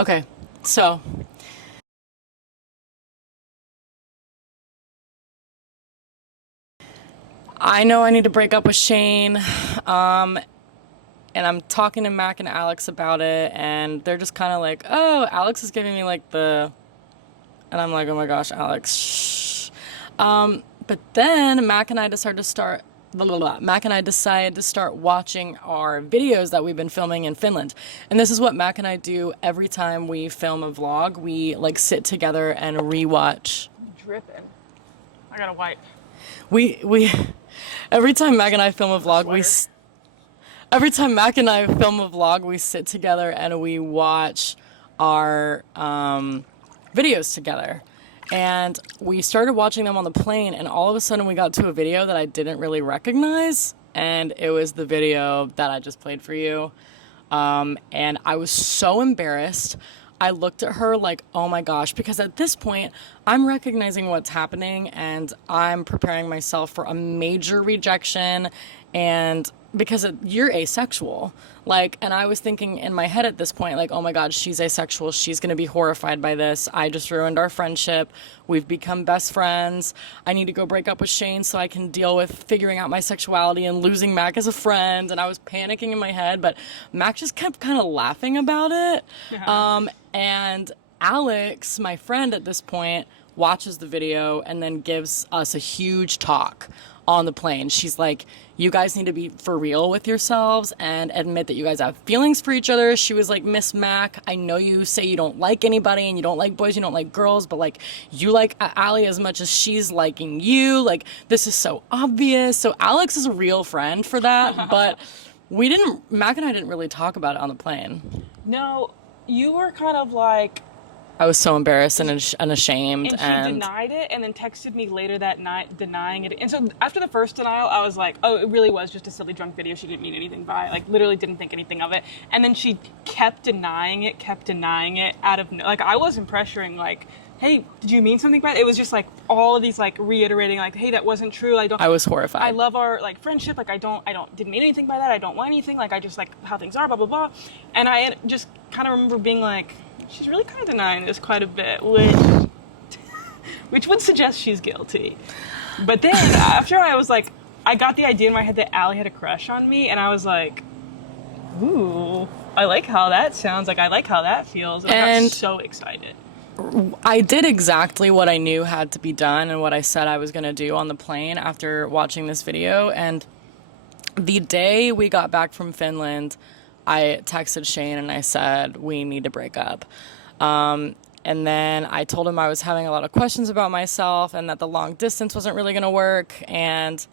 Okay, so I know I need to break up with Shane, and I'm talking to Mac and Alex about it, and they're just kind of like, oh, Alex is giving me like and I'm like, oh my gosh, Alex, shh. But then Mac and I decided to start, blah, blah, blah. Mac and I decided to start watching our videos that we've been filming in Finland. And this is what Mac and I do every time we film a vlog. We like sit together and rewatch. Dripping. I gotta wipe. We every time Mac and I film a vlog, every time Mac and I film a vlog, we sit together and we watch our videos together. And we started watching them on the plane, and all of a sudden we got to a video that I didn't really recognize, and it was the video that I just played for you. And I was so embarrassed. I looked at her like, oh my gosh, because at this point, I'm recognizing what's happening and I'm preparing myself for a major rejection, and because you're asexual. Like, and I was thinking in my head at this point, like, oh my God, she's asexual. She's going to be horrified by this. I just ruined our friendship. We've become best friends. I need to go break up with Shane so I can deal with figuring out my sexuality and losing Mac as a friend. And I was panicking in my head, but Mac just kept kind of laughing about it. And Alex, my friend at this point, watches the video and then gives us a huge talk on the plane. She's like, you guys need to be for real with yourselves and admit that you guys have feelings for each other. She was like, Miss Mac, I know you say you don't like anybody and you don't like boys, you don't like girls, but like you like Allie as much as she's liking you. Like, this is so obvious. So Alex is a real friend for that, but Mac and I didn't really talk about it on the plane. No, you were kind of like... I was so embarrassed and ashamed. And she denied it and then texted me later that night denying it. And so after the first denial, I was like, oh, it really was just a silly drunk video. She didn't mean anything by it. Like, literally didn't think anything of it. And then she kept denying it out of... Like, I wasn't pressuring, like, hey, did you mean something by it? It was just like all of these like reiterating, like, hey, that wasn't true. I was horrified. I love our like friendship. Like, didn't mean anything by that. I don't want anything. Like, I just like how things are, blah, blah, blah. And I just kind of remember being like, she's really kind of denying this quite a bit, which would suggest she's guilty. But then after I was like, I got the idea in my head that Allie had a crush on me, and I was like, ooh, I like how that sounds. Like, I like how that feels. And I got so excited. I did exactly what I knew had to be done and what I said I was going to do on the plane after watching this video. And the day we got back from Finland, I texted Shane and I said, we need to break up. And then I told him I was having a lot of questions about myself and that the long distance wasn't really going to work. And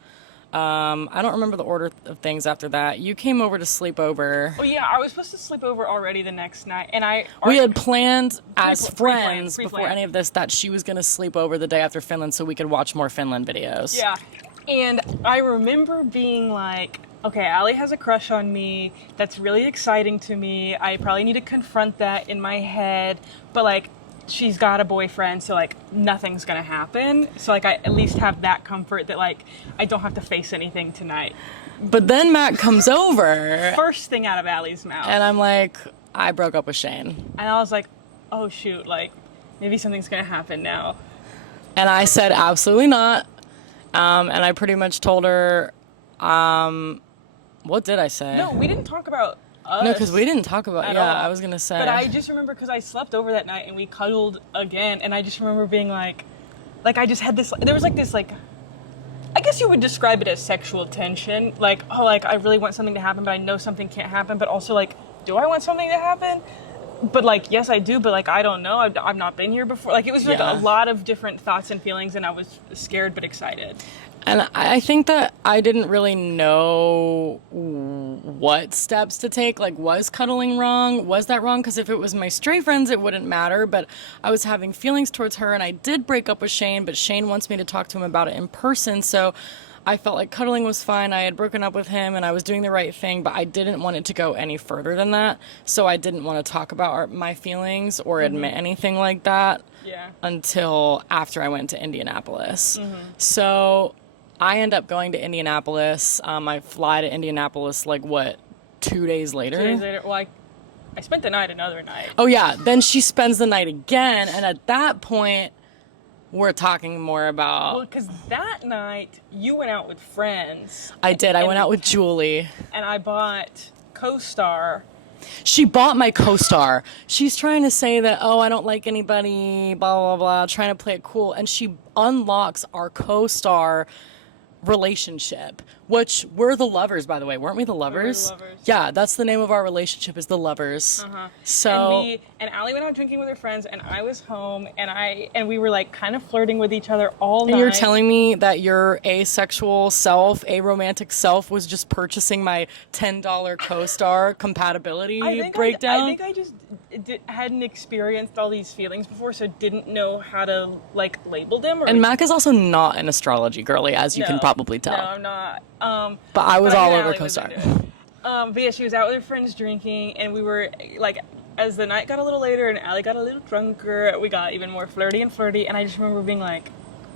I don't remember the order of things after that. You came over to sleep over. Oh yeah, I was supposed to sleep over already the next night, and we had planned as friends before any of this that she was going to sleep over the day after Finland so we could watch more Finland videos. Yeah, and I remember being like, okay, Allie has a crush on me. That's really exciting to me. I probably need to confront that in my head, but like, she's got a boyfriend, so like nothing's gonna happen. So like I at least have that comfort that like I don't have to face anything tonight. But then Matt comes over. First thing out of Allie's mouth. And I'm like, I broke up with Shane. And I was like, oh shoot, like maybe something's gonna happen now. And I said, absolutely not. And I pretty much told her, what did I say? No, we didn't talk about us. No, because we didn't talk about, all. I was going to say. But I just remember because I slept over that night and we cuddled again, and I just remember being like I just had this, there was like this like, I guess you would describe it as sexual tension. Like, oh, like I really want something to happen, but I know something can't happen, but also like, do I want something to happen? But like, yes, I do, but like, I don't know. I've not been here before. Like, it was like a lot of different thoughts and feelings, and I was scared but excited. And I think that I didn't really know what steps to take. Like, was cuddling wrong? Was that wrong? Because if it was my straight friends, it wouldn't matter. But I was having feelings towards her, and I did break up with Shane, but Shane wants me to talk to him about it in person. So I felt like cuddling was fine. I had broken up with him, and I was doing the right thing, but I didn't want it to go any further than that. So I didn't want to talk about my feelings or admit anything like that until after I went to Indianapolis. So I end up going to Indianapolis. I fly to Indianapolis, like, what, 2 days later? 2 days later. Well, I spent the night another night. Oh, yeah. Then she spends the night again. And at that point, we're talking more about... Well, because that night, you went out with friends. I did. I went out with Julie. And I bought Co-Star. She bought my co-star. She's trying to say that, oh, I don't like anybody, blah, blah, blah, trying to play it cool. And she unlocks our co-star relationship, which we're the lovers, by the way. Weren't we the lovers? We were the lovers. Yeah, that's the name of our relationship, is the lovers. So and Allie went out drinking with her friends, and I was home, and we were like kind of flirting with each other all night. and you're telling me that your asexual self, aromantic self, was just purchasing my $10 co-star compatibility breakdown? I think I just hadn't experienced all these feelings before, so didn't know how to like label them. And Mac is also not an astrology girly, as you can probably tell. No, I'm not. But I was all over Allie co-star. But yeah, she was out with her friends drinking, and we were like, as the night got a little later and Allie got a little drunker, we got even more flirty. And I just remember being like,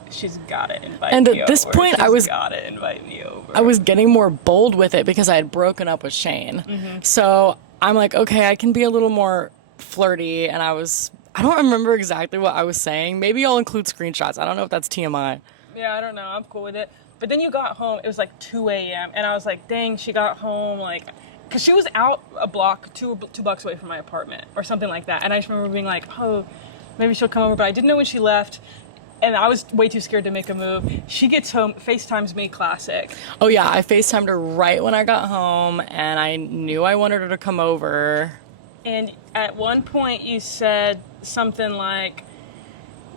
she's gotta invite me over. And at this point, I was gotta invite me over. I was getting more bold with it because I had broken up with Shane. So I'm like, okay, I can be a little more flirty. And I don't remember exactly what I was saying. Maybe I'll include screenshots. I don't know if that's TMI. Yeah, I don't know. I'm cool with it. But then you got home. It was like 2 a.m. And I was like, dang, she got home like, because she was out a block, two blocks away from my apartment or something like that. And I just remember being like, oh, maybe she'll come over. But I didn't know when she left. And I was way too scared to make a move. She gets home, FaceTimes me, classic. Oh, yeah. I FaceTimed her right when I got home. And I knew I wanted her to come over. And at one point you said something like,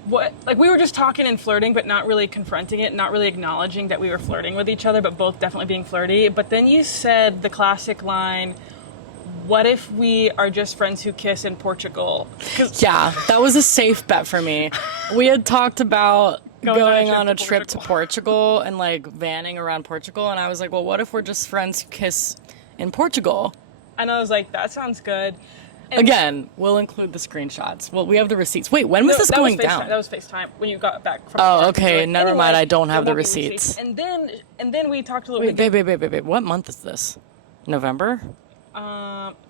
what, like we were just talking and flirting, but not really confronting it, not really acknowledging that we were flirting with each other, but both definitely being flirty. But then you said the classic line, what if we are just friends who kiss in Portugal? Yeah, that was a safe bet for me. We had talked about going on a trip to Portugal and like vanning around Portugal. And I was like, well, what if we're just friends who kiss in Portugal? And I was like, that sounds good. And again, we'll include the screenshots. Well, we have the receipts. Wait, when was this going down? That was FaceTime when you got back from. Oh, okay. Never mind. I don't have the receipts. And then we talked a little bit. Wait. What month is this? November?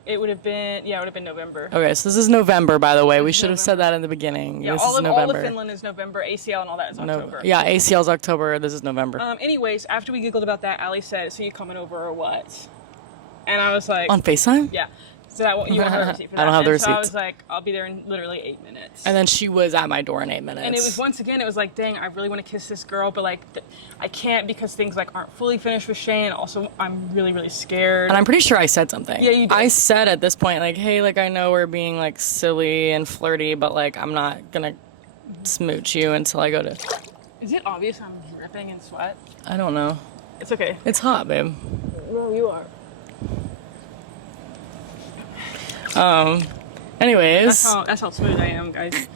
It would have been November. Okay, so this is November, by the way. We should have said that in the beginning. Yeah, this all is November. All of Finland is November. ACL and all that is October. Yeah, ACL's October. This is November. Anyways, after we giggled about that, Allie said, "So you coming over or what?" And I was like, on FaceTime? Yeah. So you want her receipt for that? I don't have the receipts. So I was like, I'll be there in literally 8 minutes. And then she was at my door in 8 minutes. And it was once again, it was like, dang, I really want to kiss this girl, but like, I can't because things like aren't fully finished with Shane. Also, I'm really, really scared. And I'm pretty sure I said something. Yeah, you did. I said at this point, like, hey, like I know we're being like silly and flirty, but like I'm not gonna smooch you until I go to. Is it obvious I'm dripping in sweat? I don't know. It's okay. It's hot, babe. No, you are. Anyways. That's how smooth I am, guys.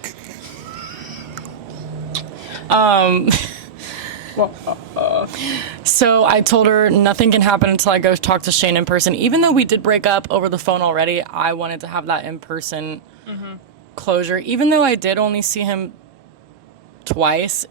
So I told her nothing can happen until I go talk to Shane in person. Even though we did break up over the phone already, I wanted to have that in-person closure. Even though I did only see him once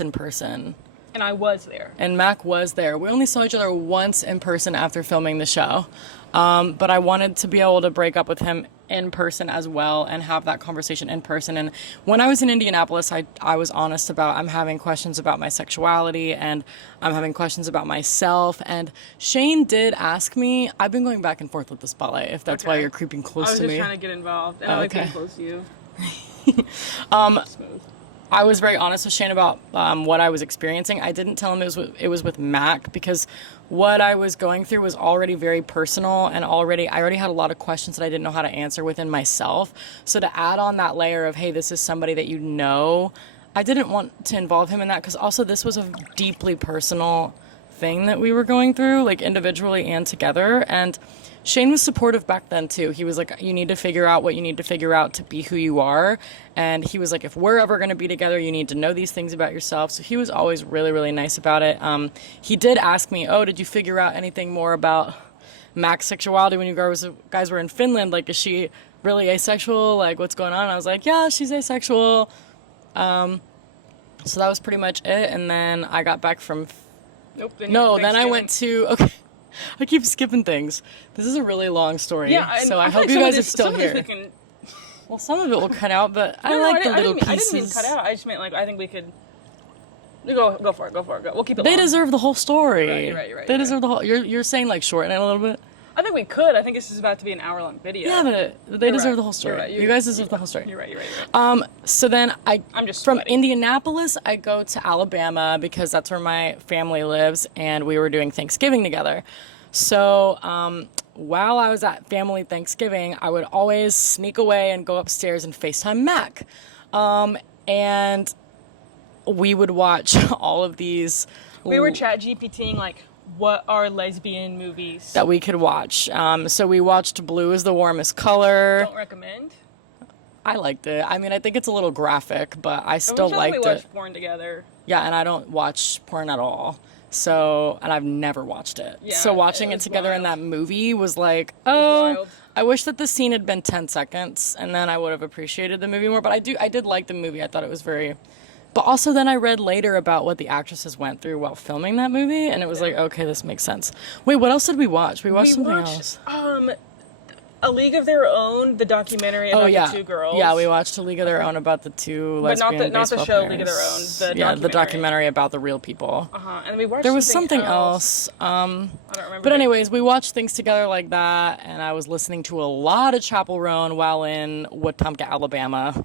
in person. And I was there. And Mac was there. We only saw each other once in person after filming the show. But I wanted to be able to break up with him in person as well and have that conversation in person. And when I was in Indianapolis, I was honest about I'm having questions about my sexuality and I'm having questions about myself. And Shane did ask me, I've been going back and forth with the spotlight, if that's why you're creeping close to me. I was just trying to get involved. And I like getting close to you. Smooth. I was very honest with Shane about what I was experiencing. I didn't tell him it was with Mac because what I was going through was already very personal and I already had a lot of questions that I didn't know how to answer within myself. So to add on that layer of, hey, this is somebody that you know, I didn't want to involve him in that because also this was a deeply personal thing that we were going through, like individually and together. And Shane was supportive back then too. He was like, you need to figure out what you need to figure out to be who you are. And he was like, if we're ever going to be together, you need to know these things about yourself. So he was always really, really nice about it. He did ask me, oh, did you figure out anything more about Mac's sexuality when you guys were in Finland? Like, is she really asexual? Like, what's going on? I was like, yeah, she's asexual. So that was pretty much it. And then I got back from... Nope. Then I went to... Okay. I keep skipping things. This is a really long story. Yeah, and so I feel hope like you some of guys are this- still some of this here. we can- Well, some of it will cut out, but I No, like the I little didn't mean, pieces. I didn't mean cut out. I just meant like I think we could. Go for it. Go. We'll keep it. They long. deserve the whole story. You're right. They deserve the whole. You're saying like shorten it a little bit. I think we could. I think this is about to be an hour-long video. Yeah, but they You're deserve right. the whole story. You're right. You guys deserve the whole story. You're right. So then I'm just from sweaty. Indianapolis, I go to Alabama because that's where my family lives, and we were doing Thanksgiving together. So while I was at family Thanksgiving, I would always sneak away and go upstairs and FaceTime Mac, and we would watch all of these. We were chat GPTing like, what are lesbian movies? That we could watch. So we watched Blue is the Warmest Color. Don't recommend. I liked it. I mean, I think it's a little graphic, but I still We liked it. watched porn together. Yeah, and I don't watch porn at all. So, and I've never watched it. Yeah, so watching it it was together in wild. that movie was like, oh, wild. I wish that the scene had been 10 seconds and then I would have appreciated the movie more. But I did like the movie. I thought it was very, but also then I read later about what the actresses went through while filming that movie. And it was like, okay, this makes sense. Wait, what else did we watch? We watched something else. A League of Their Own, the documentary about the two girls. Yeah, we watched A League of Their Own about the two But not lesbian the baseball show players. League of Their Own, the yeah, the documentary. documentary about the real people. And we watched There was something else. I don't remember. But anyways, we watched things together like that, and I was listening to a lot of Chapel Roan while in Wetumpka, Alabama.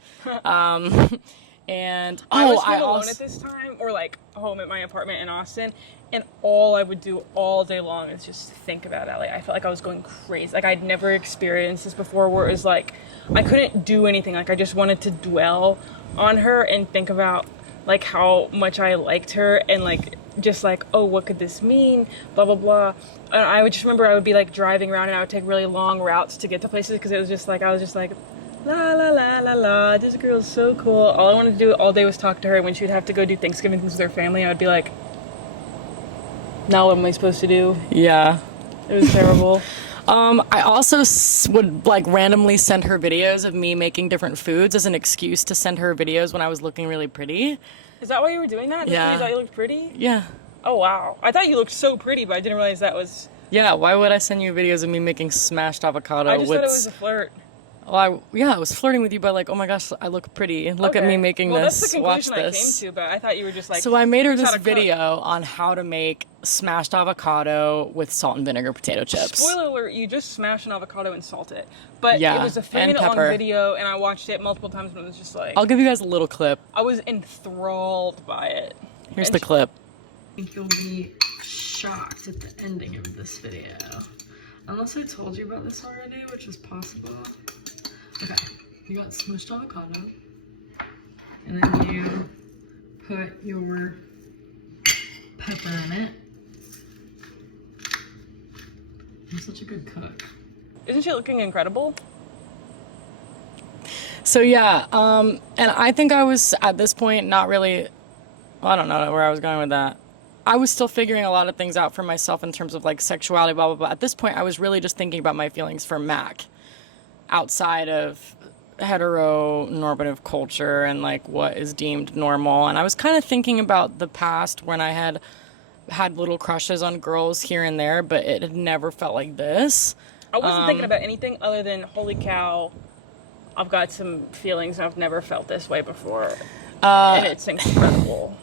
And I was home I alone also at this time, or like home at my apartment in Austin, and all I would do all day long is just think about LA. I felt like I was going crazy. Like I'd never experienced this before, where it was like I couldn't do anything. Like I just wanted to dwell on her and think about like how much I liked her, and like just like, oh, what could this mean? Blah blah blah. And I would just remember I would be like driving around, and I would take really long routes to get to places because it was just like I was just like, la la la la la, this girl's so cool. All I wanted to do all day was talk to her. When she would have to go do Thanksgiving things with her family, I would be like, now what am I supposed to do? yeah. It was terrible. I also would like randomly send her videos of me making different foods as an excuse to send her videos when I was looking really pretty. Is that why you were doing that? Just Yeah. because you thought you looked pretty? Yeah. Oh wow. I thought you looked so pretty, but I didn't realize that was... Yeah, why would I send you videos of me making smashed avocado I just with... thought it was a flirt. Well, I was flirting with you by like, oh my gosh, I look pretty. Look at me making well, this. That's the Watch conclusion this. I came to, but I thought you were just like... So I made her just this how to cook. video on how to make smashed avocado with salt and vinegar potato chips. Spoiler alert, you just smash an avocado and salt it. But Yeah, it was a and 3-minute long pepper. video, and I watched it multiple times, and it was just like... I'll give you guys a little clip. I was enthralled by it. Here's And the clip. I think you'll be shocked at the ending of this video. Unless I told you about this already, which is possible. Okay, you got smushed avocado. And then you put your pepper in it. You're such a good cook. Isn't she looking incredible? So yeah, and I think I was at this point not really, I don't know where I was going with that. I was still figuring a lot of things out for myself in terms of like sexuality, blah, blah, blah. At this point, I was really just thinking about my feelings for Mac outside of heteronormative culture and like what is deemed normal. And I was kind of thinking about the past when I had little crushes on girls here and there, but it had never felt like this. I wasn't thinking about anything other than, holy cow, I've got some feelings and I've never felt this way before. And it's incredible.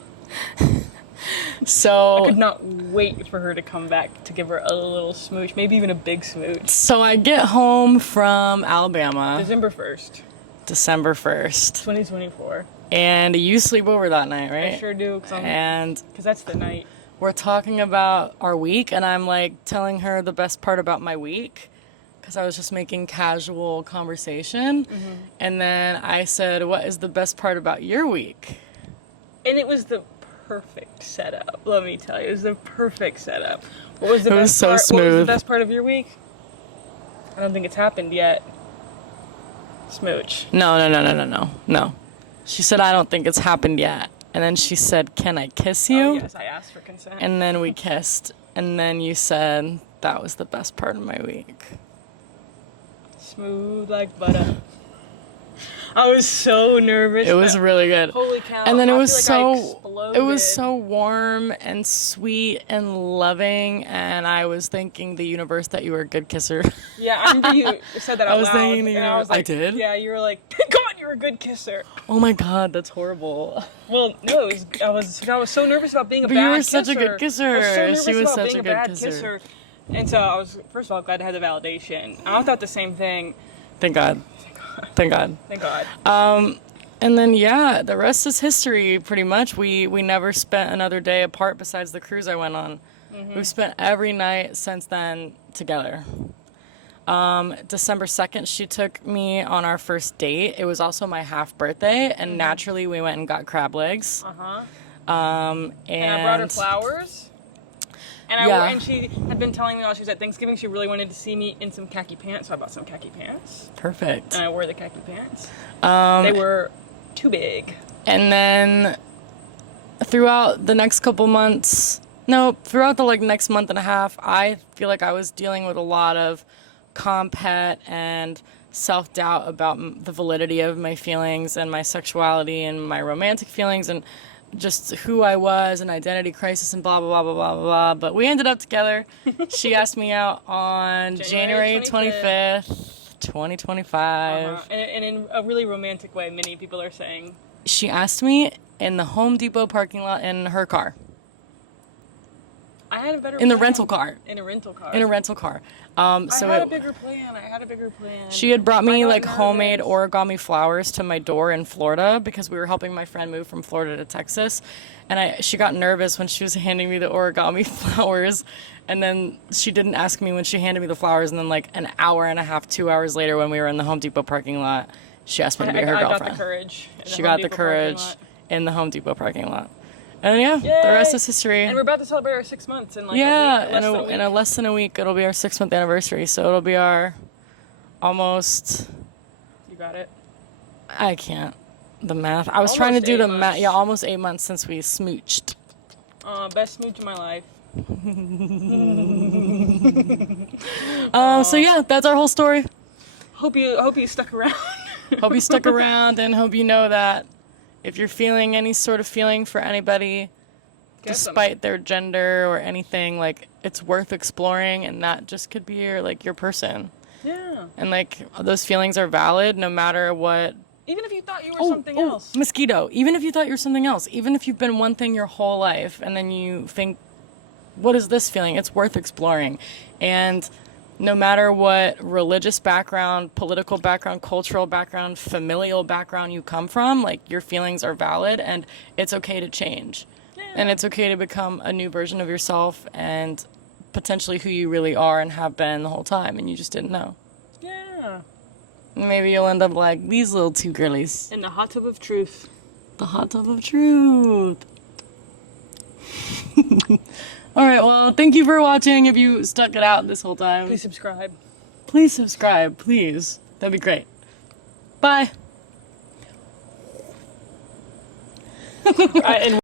So I could not wait for her to come back to give her a little smooch, maybe even a big smooch. So I get home from Alabama, December 1st, December 1st, 2024. and you sleep over that night, I right? sure do, And because that's the night. we're talking about our week, and I'm like telling her the best part about my week because I was just making casual conversation. And then I said, what is the best part about your week? And it was the perfect setup, let me tell you. It was the perfect setup. What was the It was best so part? What was the smooth. best part of your week? I don't think it's happened yet. Smooch. No. She said, I don't think it's happened yet. And then she said, can I kiss you? Oh, yes, I asked for consent. And then we kissed. And then you said, that was the best part of my week. Smooth like butter. I was so nervous. It was really good. Holy cow. And then it I was feel like I so exploded. warm and sweet and loving, and I was thanking the universe that you were a good kisser. Yeah, I remember you said that out I was loud. thinking the and I was universe- I like, did? Yeah, you were like, thank God you're a good kisser. Oh my god, that's horrible. Well, no, I was so nervous about being a But bad you were kisser. such a good kisser. I was so nervous She was about such being a a good bad kisser. And so I was, first of all, glad to have the validation. I thought the same thing. Thank God. Thank God. Thank God. And then yeah, the rest is history pretty much. We never spent another day apart besides the cruise I went on. We've spent every night since then together. December 2nd, she took me on our first date. It was also my half birthday, and naturally we went and got crab legs. And I brought her flowers. And and she had been telling me while she was at Thanksgiving she really wanted to see me in some khaki pants, so I bought some khaki pants. Perfect. And I wore the khaki pants. They were too big. And then throughout the next couple months, throughout the next month and a half, I feel like I was dealing with a lot of compet and self-doubt about the validity of my feelings and my sexuality and my romantic feelings and just who I was and identity crisis and blah, blah, blah, blah, blah, blah. But we ended up together. She asked me out on January 25th, 2025. And in a really romantic way, many people are saying. She asked me in the Home Depot parking lot in her car. I had a better In the plan. rental car. In a rental car. In a rental car. I had a bigger plan. She had brought me I got homemade nervous. origami flowers to my door in Florida because we were helping my friend move from Florida to Texas. And she got nervous when she was handing me the origami flowers. And then she didn't ask me when she handed me the flowers. And then an hour and a half, 2 hours later when we were in the Home Depot parking lot, she asked me to be her girlfriend. I got the courage. She got the courage in the Home Depot parking lot. And yeah, the rest is history. And we're about to celebrate our 6 months in a week. In less than a week, it'll be our 6-month anniversary. So it'll be our almost. You got it. I can't. The math. I was trying to do the math. months. Yeah, almost 8 months since we smooched. Best smooch of my life. So yeah, that's our whole story. Hope you stuck around. Hope you stuck around, and hope you know that if you're feeling any sort of feeling for anybody, despite their gender or anything, it's worth exploring, and that just could be your person. Yeah. And those feelings are valid no matter what. Even if you thought you were something else. Mosquito. Even if you thought you were something else. Even if you've been one thing your whole life, and then you think, what is this feeling? It's worth exploring. And no matter what religious background, political background, cultural background, familial background you come from, your feelings are valid, and it's okay to change. Yeah. And it's okay to become a new version of yourself and potentially who you really are and have been the whole time, and you just didn't know. Yeah. Maybe you'll end up like these little two girlies. In the hot tub of truth. The hot tub of truth. All right, well, thank you for watching. If you stuck it out this whole time, Please subscribe. Please subscribe, please. That'd be great. Bye. And